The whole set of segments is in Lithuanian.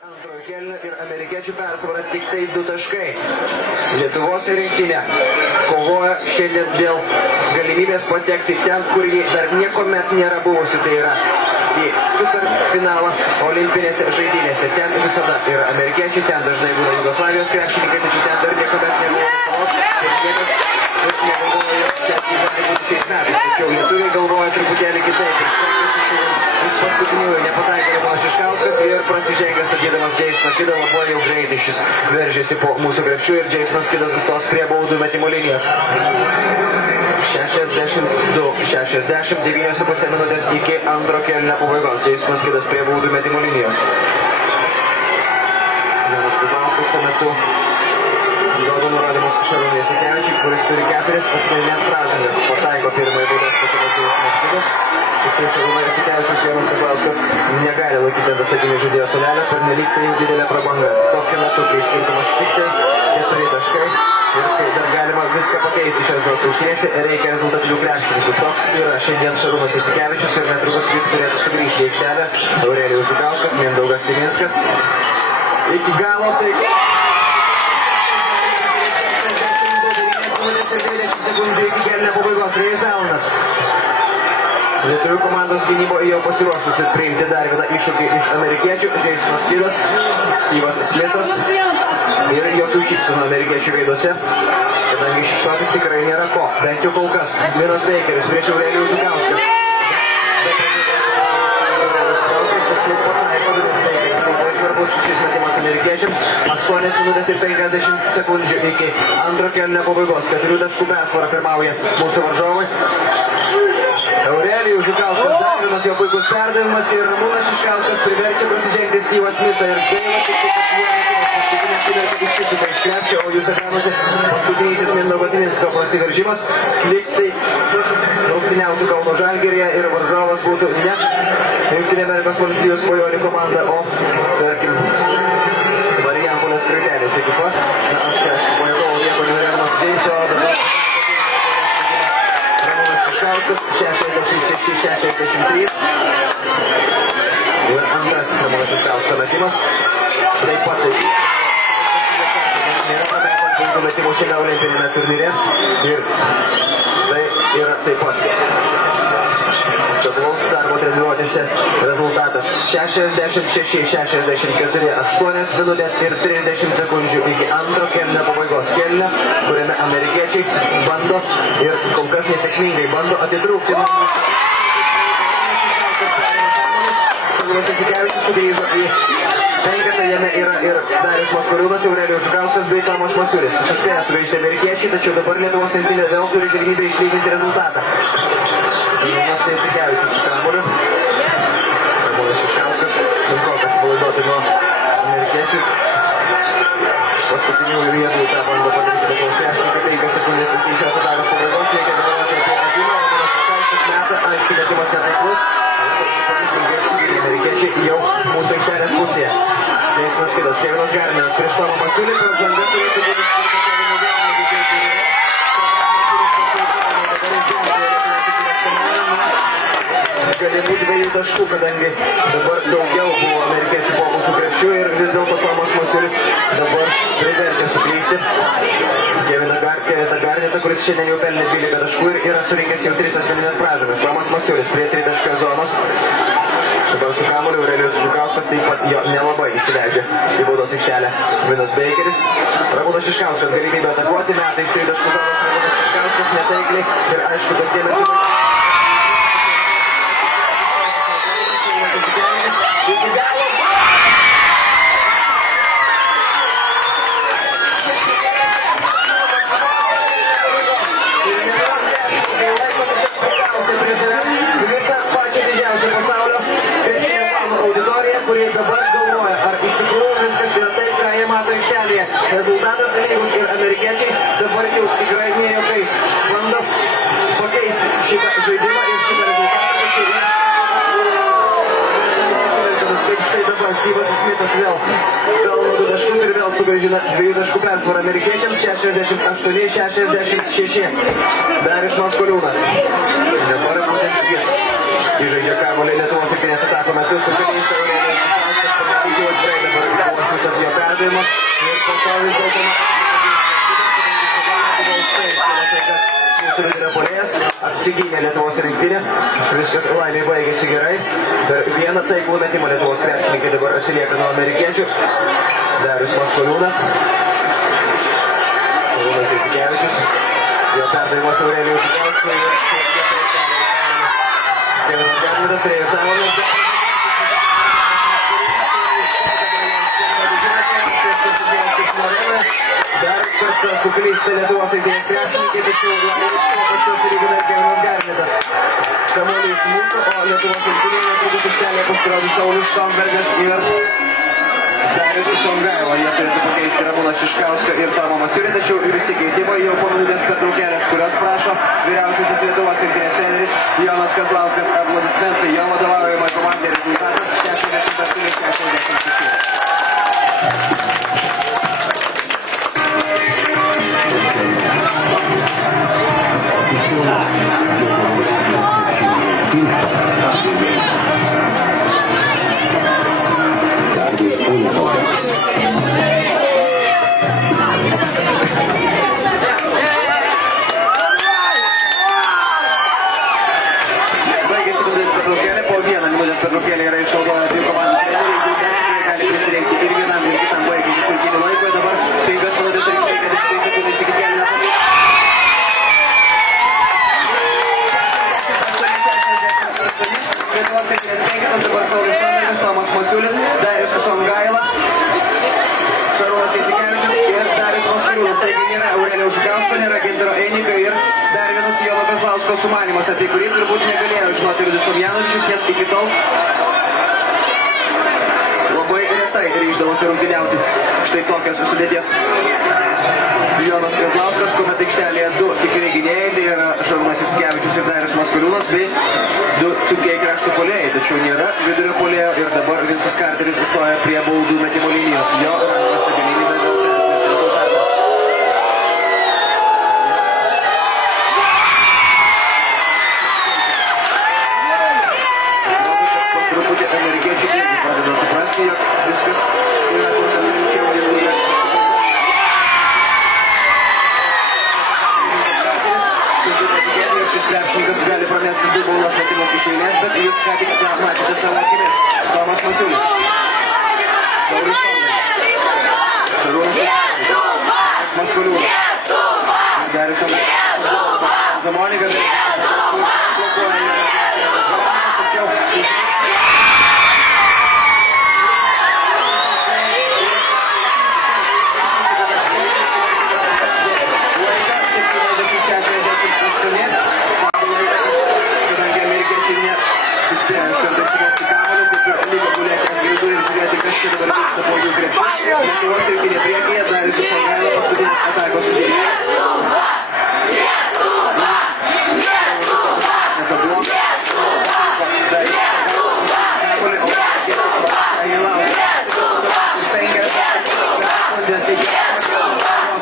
Antrojo kėlinio ir amerikiečių persvara tik tai 2 taškai. Lietuvos rinktinė kovoja šiandien dėl galimybės patekti ten, kur ji dar niekuomet nėra buvusi, tai yra į superfinalą olimpinėse žaidynėse. Ten visada yra amerikiečiai, ten dažnai būna Jugoslavijos krepšininkai, tačiau ten dar niekuomet nebuvo Lietuvos ir niekas negalvoja, kad ten būtų šiais metais. Tačiau lietuviai galvoja truputėlį kitaip. Iš paskutiniųjų nepataikė Romas Šiškauskas ir prasižengęs sakydamas Džeisoną Kidą labai jau greitai šis veržėsi po mūsų krepšių ir Džeisonas Kidas sustos prie baudų metimo linijos. 62-60 minutės iki antro kėlinio pabaigos. Džeisonas Kidas prie baudų metimo linijos. Jonas Kazlauskas tuo metu duoda nurodymus Šarūnui Jasikevičiui, kuris turi 4 asmeninės pražangas. Pataiko pirmąjį baudos metimą Džeisonas Kidas. Tačiau Šarūnas Jasikevičius Jonas Kazlauskas negali laikyti ant atsakinio žaidėjo suolelio, pernelyg tai jau didelė prabanga. Tokiu metu, kai skirtumas tik tai 4 taškai ir kai dar galima viską pakeisti šios dienos rungtynėse, reikia rezultatyvių krepšininkų. Toks yra šiandien Šarūnas Jasikevičius ir netrukus jis turėtų sugrįžti į aikštelę. Aurelijus Žukauskas, Mindaugas Timinskas. Iki galo tai... 30 sekundžių iki kėlinio pabaigos. Rėjus Alanas. Lietuvių komandos gynybo jau pasiruošusi priimti dar vieną iššūkį iš amerikiečių. Džeisonas Kidas, Styvas Smitsas ir jokių šypsenų amerikiečių veiduose, kadangi šypsotis tikrai nėra ko, bent jau kol kas. Minas Beikeris prieš Aurelijų Žukauską. Labai svarbus šis metimas amerikiečiams. 8 minutės ir 50 sekundžių iki antro kėlinio pabaigos. 4 taškų persvara pirmauja mūsų varžovai. Aurelijus Žukauskas dar vienas jo puikus perdavimas ir Ramūnas Šiškauskas priverčia prasižengti Styvą Smitsą ir gaila tik tai, kad paskutinė akimirka išsisuka iš krepšio, o jūs ekranuose paskutinysis Mindaugo Timinsko prasiveržimas. Lyg tai rungtyniautų Kauno Žalgiryje ir varžovas būtų ne Jungtinė Amerikos valstijos svajonių komanda, o tarkim Marijampolės Sraigtelis ekipa. Na, aš čia pajuokau nieko nenorėdamas keisti, o dabar Šiškauskas 66-63 ir antrasis Ramūno Šiškausko metimas. Taip pat tai nėra pametęs daugų metimų šiame olimpinėme turnyre ir tai yra taip pat Čaklaus darbo treniruotėse rezultatas 66-64, 8 minutės ir 30 sekundžių iki antro kėlinio pabaigos. Kėlinio, kuriame amerikiečiai bando ir kol kas nesėkmingai bando atitrūkti. Šarūnas Jasikevičius sugrįžo į penketą, jame yra ir Darius Maskoliūnas, Aurelijus Žukauskas bei Tomas Masiulis. Suspėjo sugrįžti amerikiečiai, tačiau dabar Lietuvos rinktinė vėl turi galimybę išlyginti rezultatą. Šarūnas Jasikevičius su kamuoliu. Ramūnas Šiškauskas sunku pasipalaiduoti nuo amerikiečių. Paskutiniųjų vietų tą bando padaryti Lietuvos krepšininkai. 5 sekundės iki šios atakos pabaigos. Reikia dabar apie metimą. Ramūnas Šiškauskas meta, aišku, metimas netaiklus. Amerikiečiai jau mūsų aikštelės pusėje. Džeisonas Kidas, Kevinas Garninas prieš Tomą Masiulį. Pražanga turėtų būti skirta Kevinui Garninui. Galimų 2 taškų, kadangi dabar daugiau buvo amerikiečių po mūsų krepšių ir vis dėlto Tomas Masiulis dabar privertė suklysti Keviną Garnetą, kuris šiandien jau pelnė 12 taškų ir yra surinkęs jau 3 asmeninės pražangas. Tomas Masiulis prie 3 taškio zonos. Dabar su kamuoliu Aurelijus Žukauskas taip pat jo nelabai įsileidžia į baudos aikštelę. Minas Beikeris. Ramūnas Šiškauskas galimybę atakuoti, metai iš 3 taškų zonos. Ramūnas Šiškauskas netaikliai ir aišku, kad tie metimai. Iki galo. Visą pačią didžiausią pasaulio krepšinio fanų auditoriją, kurie dabar galvoja, ar iš tikrųjų viskas yra taip, ką jie mato aikštelėje. Rezultatas lygus ir amerikiečiai dabar jau tikrai ne jokiais bando pakeisti šitą žaidimą ir šitą rezultatą. Štai dabar Styvas Smitsas vėl gauna 2 taškus ir vėl sugrąžina 2 taškų persvarą amerikiečiams 68-66. Darius Maskoliūnas. Dabar būtent jis įžaidžia kamuolį Lietuvos rinktinės atako metu su keliais Aurelijus Žukauskas. trečias jo perdavimas ir po to vis dėlto puolėjas apsigynė Lietuvos rinktinė, viskas laimiai baigėsi gerai. Per vieną taiklų metimą Lietuvos krepšininkai dabar atsilieka nuo amerikiečių. Darius Maskoliūnas, Šarūnas Jasikevičius, jo perdavimas Aurelijus Žikauskas, Kevinas Garmidas, Rėjus Savonas. Dar kartą suklysta Lietuvos rinktinės krepšininkai, tačiau surygina ir Kevinas Garmidas. Kamuolys mūsų, o Lietuvos rinktinėje netrukus aikštelėje pasirodys Saulius Štombergas ir Darius Songaila. Jie turėtų pakeisti Ramūną Šiškauską ir Tomą Masiulį, tačiau visi keitimai jau po minutės pertraukėlės, kurios prašo vyriausiasis Lietuvos rinktinės treneris Jonas Kazlauskas. Aplodismentai jo vadovaujamai komandai, rezultatas 48-46. Pertraukėlė yra išnaudoję dviejų komandų treneriai, jų gali prisirinkti ir vienam, ir kitam baigti išpilkinį laiką. Dabar 5 minutės ir 53 sekundės iki kėlinio. Lietuvos rinktinės penketas, dabar Saulius Štombergas, Tomas Masiulis, Darius Songaila, Šarūnas Jasikevičius ir Darius Maskoliūnas. Taigi nėra Aurelijaus Žikausko, nėra Gintaro Einiko ir dar vienas Jono Kazlausko sumanymas, apie kurį turbūt negalėjo žinoti Rudis Tomjanovičius, nes iki tol labai retai ryždavosi rungtyniauti štai tokias sudėties. Jonas Kazlauskas, kuomet aikštelėje 2 tikri gynėjai, tai yra Šarūnas Jasikevičius ir Darius Maskoliūnas, bei 2 sunkieji krašto puolėjai, tačiau nėra vidurio puolėjo ir dabar Vincas Karteris įstoja prie baudų metimo linijos. Jo rankose galimybė dėl rezultato. Truputį amerikiečių irgi pradeda suprasti, jog viskas yra kur kas rimčiau negu jie. Sunku patikėti, jog šis krepšininkas gali pramesti 2 baudos metimus iš eilės, bet jūs ką tik matėte savo akimis. Tomas Masiulis, Saulius Štombergas, Šarūnas Jasikevičius, Maskoliūnas, Darius Songaila, Zamonikas, Lietuvos rinktinė priekyje, Darius Songaila, paskutinės atakos žaidėjas.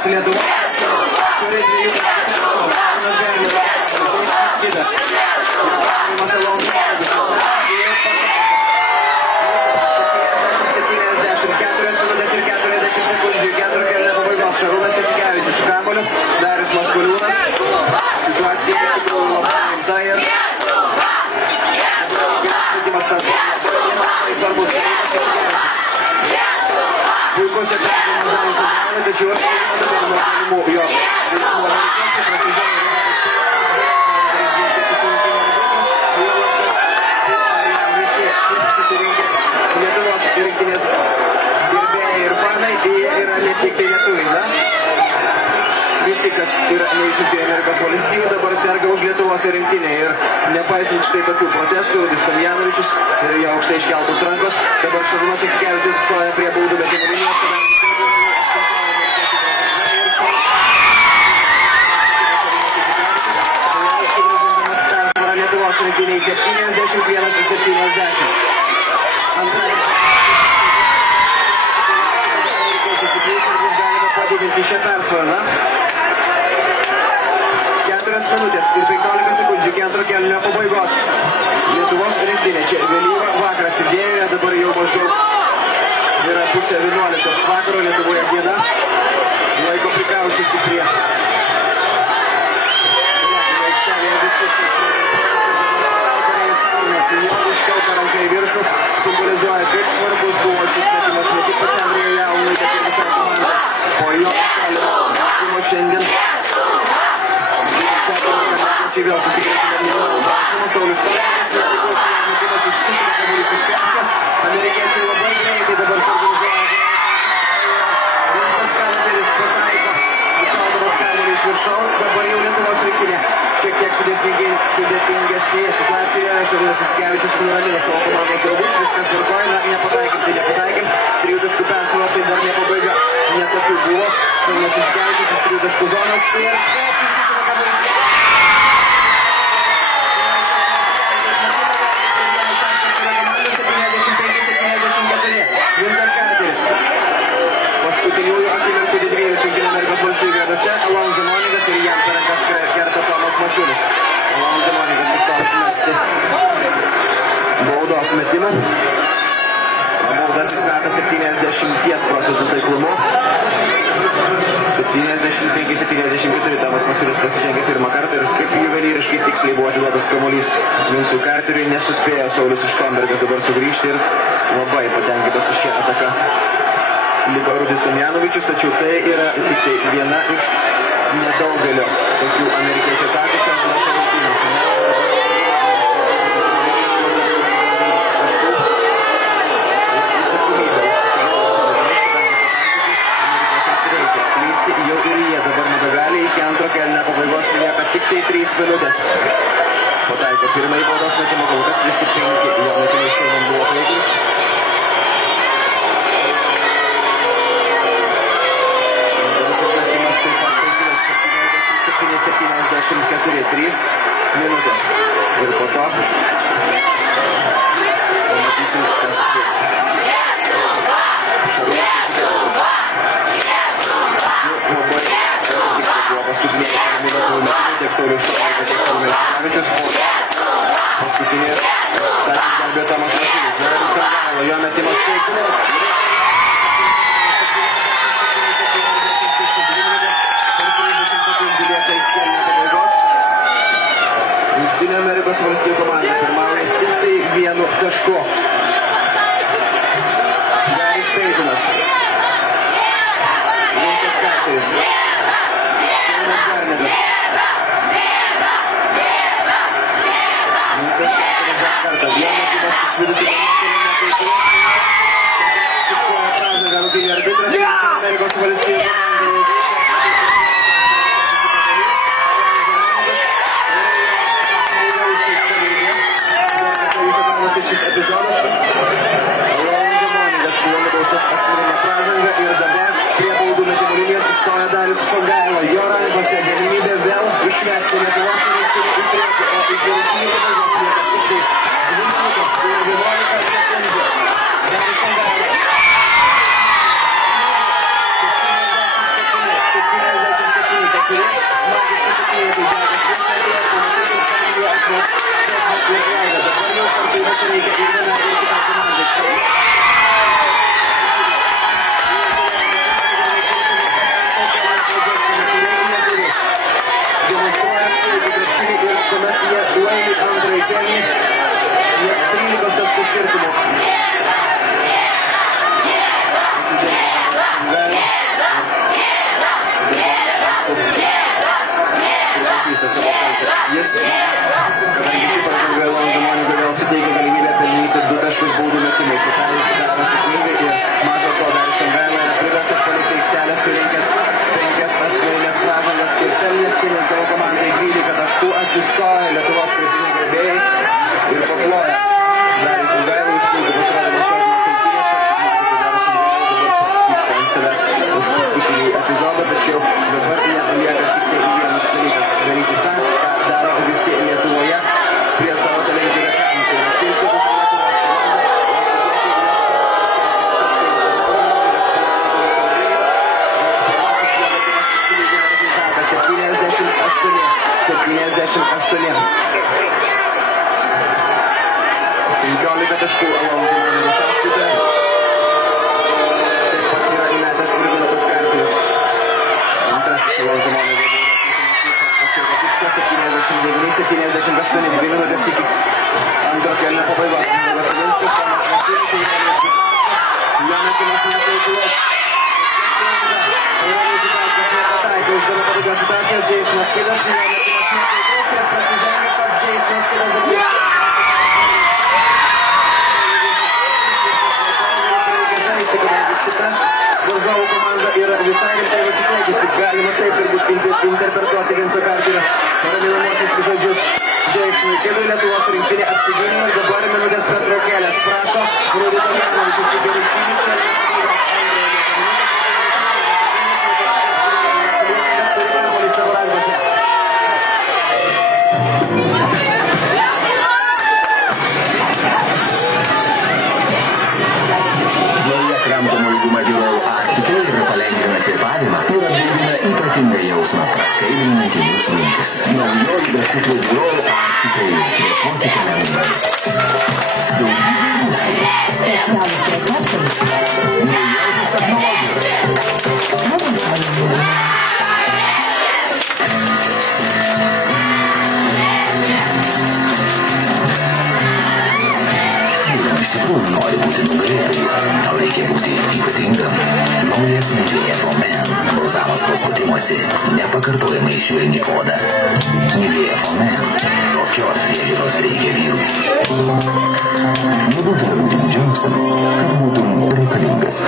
Lietuva turi 2 Šarūnas Jasikevičius su kamuoliu, Darius Maskoliūnas, situacija iš tikrųjų labai rimta ir skutimas tas svarbus puikus ir perdavimas Darius, tačiau aš nežinau galimų jo veiksmų amerikiečių Lietuvos rinktinės gerbėjai ir fanai, jie yra ne tik tai lietuviai, na? Visi, kas yra neįsiūtė Amerikos valstybių, dabar serga už Lietuvos rinktinę ir nepaisant štai tokių protestų, Rudis Tomjanovičius ir jo aukštai iškeltos rankos, dabar Šarūnas Jasikevičius stoja prie baudų metimo linijos, Lietuvos rinktinei 71-70. Antrasis galime padidinti šią persvarą. 4 minutės ir 15 sekundžių iki antro kėlinio pabaigos. Lietuvos rinktinė čia vėlyva vakaras idėjoje, dabar jau maždaug Yra pusė 11 vakaro Lietuvoje diena. Laiko prikaušyti prie. Iškelta ranka į viršų, simbolizuoja, kaip svarbus buvo šis metimas ne tik pačiam Rėjui Jaunui, bet ir visai komandai. Po jo kelio metimo šiandien. Vėl susigrėsime milijonų prašymą, Saulius Starkas, metimas išsitraukia kamuolys iš krepšio. Amerikiečiai labai greitai dabar suorganizuoja. Vincas Kanteris pataiko, įkaldamas kamuolį iš viršaus, dabar jau Lietuvos rinktinė. Šiek tiek sudėtingesnėje situacijoje Šarūnas Jasikevičius nuramina savo komandos draugus, viskas tvarkoja, nepataikėm. 3 taškų persvara, tai dar ne pabaiga. Ne tokių buvo. Šarūnas Jasikevičius iš 3 taškų zonos ir Vincas Kanteris. Paskutiniųjų akimirkų didvėjus Jungtinių Amerikos Valstijų gretose Alonzo Monigas ir jam per rankas kerta Tomas Mačiulis. Alonzo Monigas įstos mesti baudos metimą. Baudas įsmeta 70% taiklumu. 75-74 Tomas Mačiulis pasižengė pirmą kartą ir kaip juvelyriškai tiksliai buvo atiduotas kamuolys Vincui Kanteriui. Nesuspėjo Saulius Štombergas dabar sugrįžti ir labai patenkintas už šią ataką liko Rudis Tomjanovičius, tačiau tai yra tik tai viena iš nedaugelio tokių amerikiečių atakų šios rungtynėse. Jau ir jie dabar nebegali, iki antro kėlinio pabaigos lieka tik tai 3 minutės. Pataiko pirmąjį baudos metimą, kol kas visi 5 jo metimai šiandien buvo taiklūs. Visas metimas taip pat taiklus, 74, 3 minutės. Ir po to pamatysim, kas bus. Buvo paskutinė tiek Saulius Štombergas, tiek Šarūnas Jasikevičius. Paskutinė tačiau gelbėjo Tomas Mačiulis. Jo metimas taiklus. Jungtinių Amerikos Valstijų komanda pirmauja tik tai 1 tašku. Garis Peidinas. Vincas Kanteris. Vincas Kanteris dar kartą. Vienas metimas iš vidutinio metimo. Fiksuoja pražangą rungtynių arbitras Jungtinių Amerikos Valstijų komandai. Šis epizodas. Alonzo Monigas buvo nubaustas asmeninę pražangą ir dabar prie baudų metimo linijos įstoja Darius Songaila. Jo rankose galimybė vėl išmesti Lietuvos rinktinę į priekį, o iki rungtynių pabaigos lieka tik tai 2 minutės ir 11 sekundžių. Darius Songaila. 77 magiškai sėkmingai Darius Songaila. Dabar jau kartu reikia ir vieną ir kitą komandą. Demonstruoja skaičių krepšinį ir kuomet jie laimi antrąjį kėlinį, jie 13 taškų skirtumu. Jis, kadangi šį pražangą Alonzo Moniga vėl suteikia galimybę pelnyti 2 taškus baudų metimais. Tą jis daro sėkmingai ir mažo to Darius Songaila yra priverstas palikti aikštelę surinkęs 5 asmeninės pražangas ir pelnė savo komandai 12 taškų, atsistoja Lietuvos krepšinio gerbėjai ir paploja. Darius Songaila išlaikė pasirodymą šios rungtynėse, vyksta ant savęs už paskutinį epizodą, tačiau dabar nepalieka tik tai vienas dalykas daryti tą, ką daro visi Lietuvoje prie savo talentinio krepšinio. taškų Alonzo Monigas sąskaitoje. minutės iki antro kėlinio pabaigos. Jo metimas netaiklus. Nepataiko iš dabar pabaigos situacijos. Džeisonas Kidas. Jo metimas netaiklus. Ir prasižengia pats Džeisonas Kidas. Varžovų komanda yra visai rimtai nusiteikusi. Galima taip turbūt interpretuoti Vinco Karterio raminamosius žodžius Džeisonui Kidui. Lietuvos rinktinė apsigynė ir dabar minutės pertraukėlės. Prašo Rudi Tomjanovičius lygiai rungtynių. Savo rankose. Kramtomųjų gumadilų aktikė ir palengvina kvėpavimą ir atgaivina ypatingą jausmą, praskaidrinantį jūsų mintis. Naujoji beciklo Durol aktikė kvėpuokite lengvai. Daugybė mūsų. Specialūs receptai. Naujausios technologijos. Iš tikrųjų nori būti nugalėtoju. Tau reikia būti ypatingam. Naujas Nivea for Men. Balzamas paskutimuose. Nepakartojamai švelni oda. Nivea for Men. Tokios priežiūros reikia vyrui. Nebūtina būti didžiausiam, kad būtum reikalingas.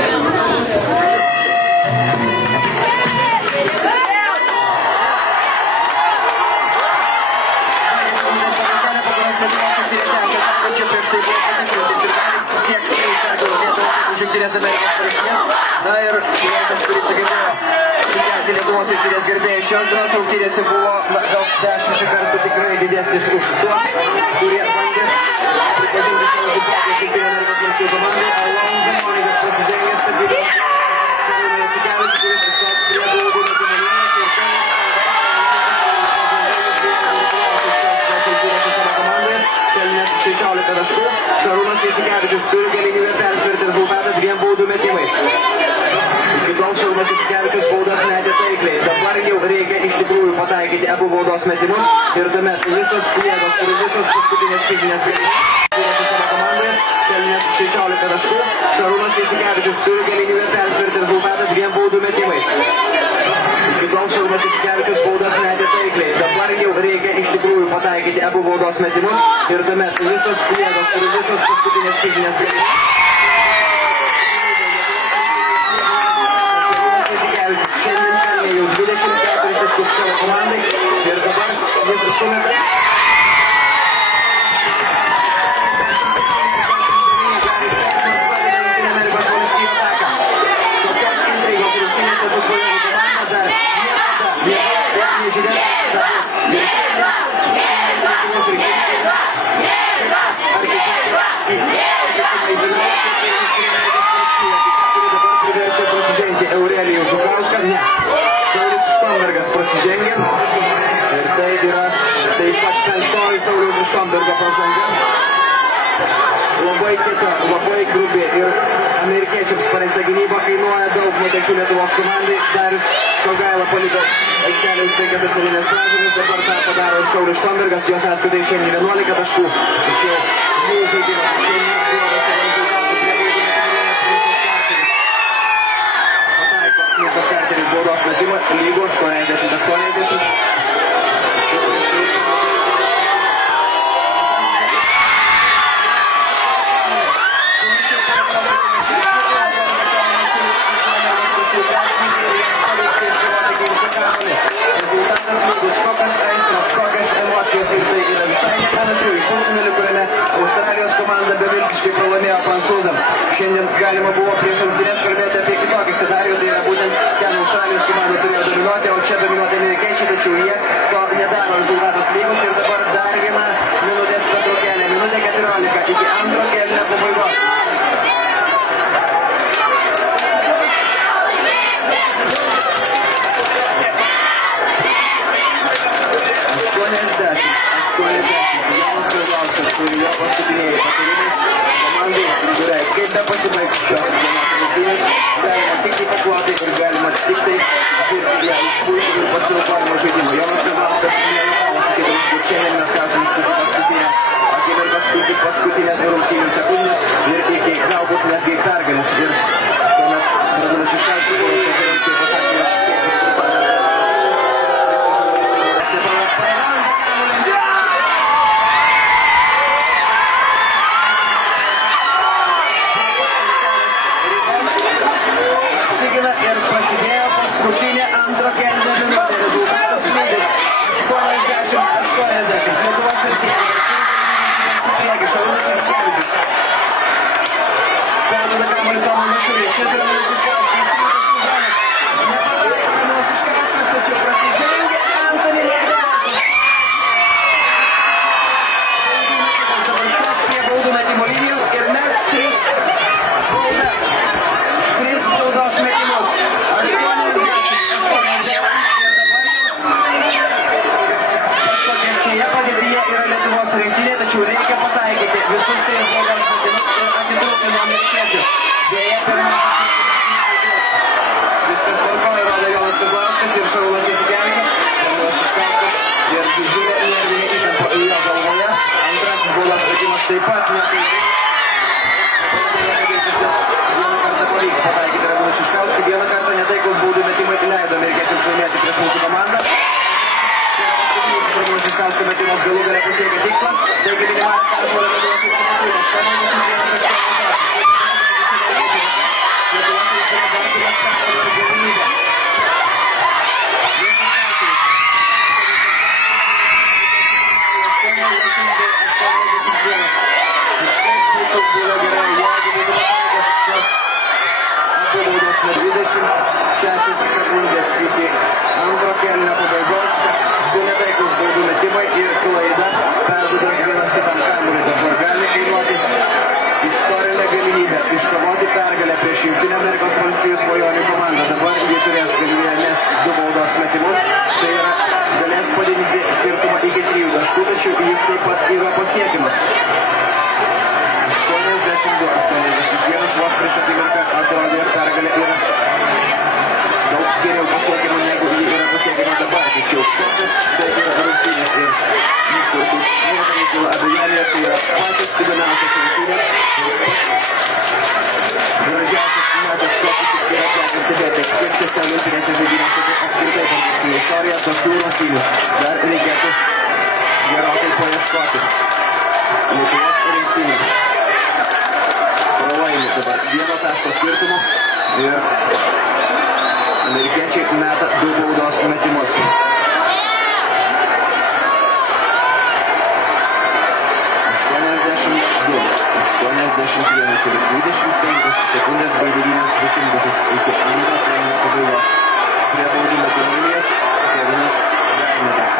Jungtinės Amerikos valstijos. Na ir klientas, kuris sugebėjo sukelti Lietuvos rinktinės gerbėjai šios dienos rungtynėse buvo gal 10 kartų tikrai didesnis už tuos, kurie bandė pripažinti savo rezultatą Jungtinės Amerikos valstijų komandai. Alonso Monikas prasižengė stabdyti Šarūną Jasikevičių, kuris prie baudų metimų ir savo komandoje. Pelnęs 16 taškų. Šarūnas Jasikevičius turi galimybę persverti rezultatą 2 baudų metimais. Iki tol Šarūnas Jasikevičius baudas metė taikliai. Dabar jau reikia iš tikrųjų pataikyti abu baudos metimus ir tuomet visos jėgos ir visos paskutinės fizinės galimybės savo komandoje. Pelnęs 16 taškų. Šarūnas Jasikevičius turi galimybę persverti rezultatą 2 baudų metimais. Iki tol Šarūnas Jasikevičius baudas metė taikliai. Dabar jau reikia iš tikrųjų pataikyti abu baudos metimus ir tuomet visos jėgos ir visos paskutinės fizinės galimybės. Šiandien pelnė jau 24 taškus savo komandai ir dabar jis sumeta. Amerikos valstijų ataką. Tokios intrigos rungtynėse su Slovėnų komanda dar niekada nežiūrės. Eurelijų Žukauską, ne. Saulius Štombergas prasižengė. Ir tai yra taip pat 5 Sauliaus Štombergo pražanga. Labai kita, labai grubi ir amerikiečiams parengta gynyba kainuoja daug netekčių Lietuvos komandai. Darius Šogaila paliko aikštelę už 5 asmeninės pražangas. Dabar tą padaro ir Saulius Štombergas. Jo sąskaitoje šiandien 11 taškų. Tačiau jų žaidimas duoda savo rezultatų prie Vinco Karteris baudos metimą lygų 80-80. Rezultatas lygus, kokios aistros, kokios emocijos ir tai yra visai nepanašu į pusfinalį, kuriame Australijos komanda beviltiškai pralaimėjo prancūzams. Šiandien galima buvo prieš rungtynes kalbėti apie kitokį scenarijų, tai yra būtent ten Australijos komanda turėjo dominuoti, o čia dominuoti amerikiečiai, tačiau jie to nedaro. Rezultatas lygus ir dabar dar viena minutės pertraukėlė, minutė 14 iki antro kėlinio pabaigos. Jonas Kazlauskas turi jo paskutiniai patarimai komandai, kuriai kaip be pasibaigs šios dienos tik tai pakloti ir galima tik tai žiūrėti ją išpulti ir pasiaukojimo žaidimo. Jonas Kazlauskas nereikavo, sakydamas, kad šiandien mes esame skirti paskutinės akimirkos, iki paskutinės rungtynių sekundės ir iki galbūt netgi pergalės. Ir tuomet Ramūnas Šiškauskas konferencijai pasakė, ir prasidėjo paskutinė antro kėlinio minutė. Rezultatas lygis 80-80. Lietuvos rinktinė prieki Šarūnas Jasikevičius. Perduoda kamuolį Tomui Mačiuliui. Šis Ramūnas Šiškauskas. Nepadarė Ramūnas Šiškauskas, tačiau prasižengė Antoni Legrėnas. Dabar šok prie baudų metimo linijos ir mes 3 baudas. 3 baudos metimus. 80-80. Tokesnėje padėtyje yra Lietuvos rinktinė, tačiau reikia pataikyti visus 3 baudos metimus ir atitrūkti nuo amerikiečių. Deja, pirmas viskas tvarkoja, rodo Jonas Kazlauskas ir Šarūnas Jasikevičius. Ramūnas Šiškauskas ir didžiulė nervinė įtampa jo galvoje. Antrasis baudos metimas taip pat netaikė. Pavyks pataikyti Ramūną Šiškauską. Vieną kartą netaiklaus baudų metimai leido amerikiečiams laimėti prieš mūsų komandą. Ramūnas Šiškausko metimas galų gale pasiekė tikslą. Taigi minimas Karšuolio Lietuvos rinktinės per 26 sekundės iki antro kėlinio pabaigos. Du netaiklūs baudų metimai ir klaida, perdodant vienas kitam kamuolį. Dabar gali kainuoti istorinę galimybę iškovoti pergalę prieš Jungtinių Amerikos Valstijų svajonių komandą. Dabar jie turės galimybę mes 2 baudos metimus. Tai yra galės padidinti skirtumą iki 3 taškų, tačiau jis taip pat yra pasiekimas. 82-81 vos prieš akimirką atrodė ir pergalė yra daug geriau pasiekiama negu jį yra pasiekiama dabar. Tačiau kokios tai yra rungtynės ir niekada nekyla abejonė, tai yra pačios įdomiausios rungtynės ir pats gražiausias metas, kokį tik yra tekę stebėti. Ir tiesa olimpinėse žaidynėse tai apskritai per istoriją tokių rungtynių dar reikėtų gerokai paieškoti. Lietuvos rinktinė pralaimi dabar 1 taško skirtumu ir amerikiečiai meta 2 baudos metimus. 81 ir 25 sekundės bei 9 dešimtosios iki antro kėlinio pabaigos. Prie baudų metimų linijos Kevinas Garnetas.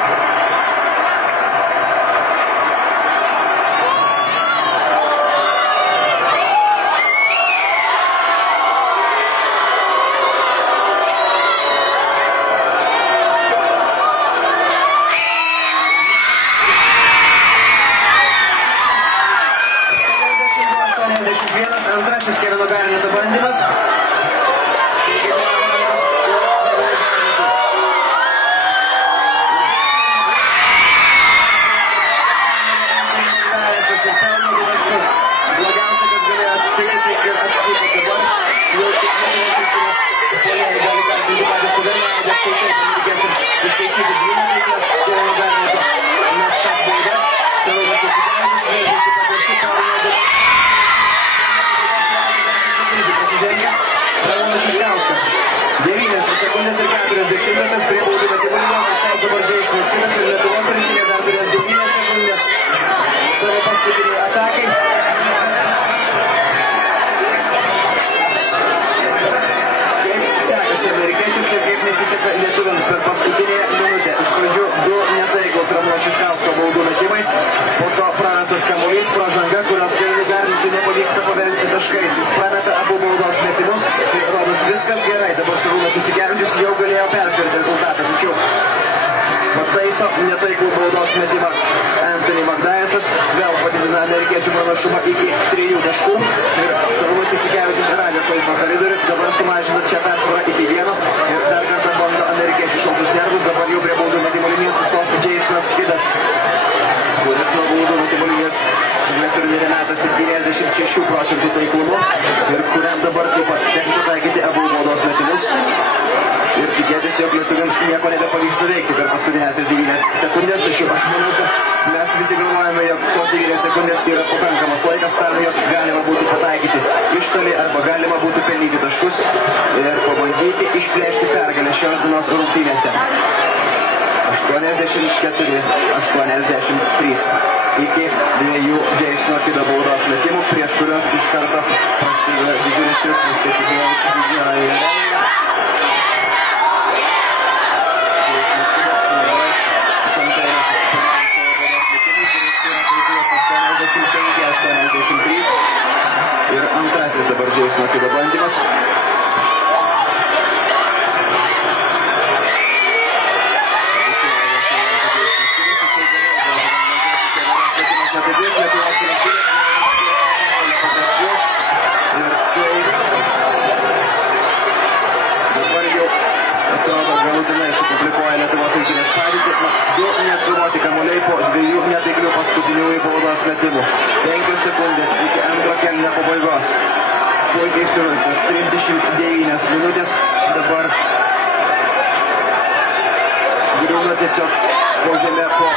Antrasis Kevino Garneto bandymas. Blogiausia, kad galėjo atspėti ir atspėti dabar. Jau tik polėjai gali kaltinti patys sudarnę, bet tai taip, amerikiečiams ištaisyti 2 veiklas Kevino Garneto mestas baudas. Šarūnas Jasikevičius Ramūnas Šiškauskas. 9 sekundės ir 40 prie baudų metimų linijos. Sau dabar žaistinis kitas ir Lietuvos rinktinė dar turės 9 sekundės savo paskutiniai atakai. Kaip sekasi amerikiečiams ir kaip nesiseka lietuviams per paskutinę minutę. Iš pradžių 2 netaiklaus Ramūno Šiškausko baudų metimai. Po to prarastas kamuolys, pražanga, kurios Kevino Garnetui nepavyksta paversti taškais. Jis prameta abu baudos metimus. Tai rodos viskas gerai. Dabar Šarūnas Jasikevičius jau galėjo perskirti rezultatą. Tačiau pataisė Džeimso netaiklų baudos metimą. Anthony Magdajasas vėl padidina amerikiečių pranašumą iki 3 taškų ir Šarūnas Jasikevičius radęs laisvą koridorių, dabar sumažina čia persvarą iki 1 ir dar kartą bando amerikiečių šaltus nervus, dabar jau prie baudų metimo linijos sustos Jasonas Kidas, kuris nuo baudų metimo linijos turnyre metasi 96% taiklumu ir kuriam dabar taip pat teks pataikyti abu baudos metimus ir tikėtis, jog lietuviams nieko nebepavyks nuveikti per paskutinėsias 9 sekundės, tačiau aš manau, kad mes visi galvojame, jog tos 9 sekundės yra pakankamas laikas tam, jog galima būtų pataikyti iš toli arba galima būtų pelnyti taškus ir pabandyti išplėšti pergalę šios dienos rungtynėse. 84-83 iki 2 Jasono Kido baudos metimų, prieš kurios iš karto prasideda didžiulis širpus, kai Jasikevičius didžiojoje arenoje. Ir antrasis dabar Jasono Kido bandymas. Dabar jau atrodo galutinai sukomplikuoja Lietuvos rinktinės padėtį. 2 neatkovoti kamuoliai po 2 netaiklių paskutiniųjų baudos metimų. 5 sekundės iki antro kėlinio pabaigos. Puikiai sužaistas 39 minutės. Dabar griūna tiesiog spaudžiame po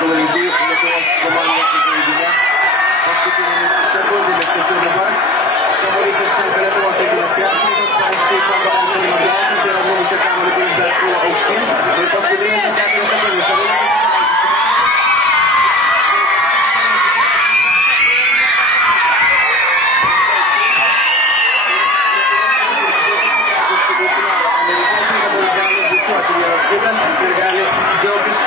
klaidų Lietuvos komandos žaidime. Paskutinėmis sekundėmis, tačiau dabar kamuolys ištenka Lietuvos rinktinės krepšininkas, paskui bando Anthony Magdajasas ir numušė kamuolį, kuris dar buvo aukštyn. Ir paskutinėmis 4 sekundės Šarūnas ir gali džiaugtis